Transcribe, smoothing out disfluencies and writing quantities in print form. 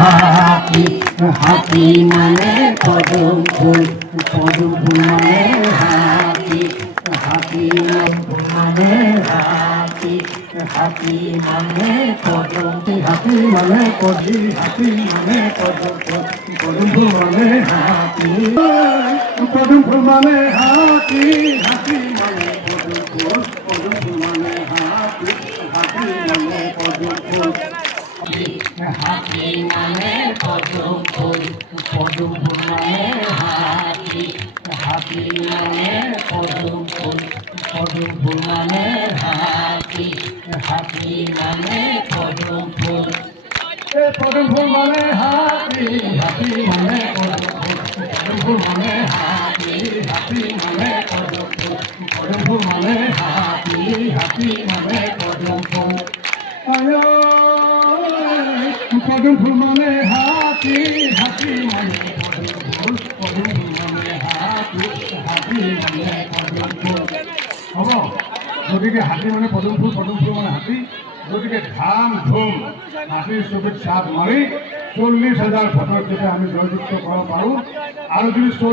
হাতি হাতি মানে পদম ফুল মানে হাতি হাতি মানে হাতি হাতি মানে পদম হাতি মানে পদি হাতি মানে পদম ফুল মানে হাতি পদম ফুল মানে হাতি হাতি মানে পদম ফুল মানে হাতি হাতি মানে পদম ফুল হাতি মানে পদম ফুল মানে হাতি হাতি মানে পদম ফুল মানে হাতি হাতি মানে পদম ফুল মানে হাতি হাতি মানে পদম ফুল মানে হাতি হাতি মানে পদম ফুল মানে হাতি হাতি মানে পদম ফুল পদম ফুল মানে হাতি হাতি মানে পদম ফুল মানে হাতি হাতি মানে পদম ফুল হ'ব। গতিকে হাতী মানে পদম ফুল মানে হাতী। গতিকে ধাম ধুম হাতীৰ চকুত চাপ মাৰি 40,000 ভোটৰ যাতে আমি জয়যুক্ত কৰিব পাৰোঁ আৰু যদি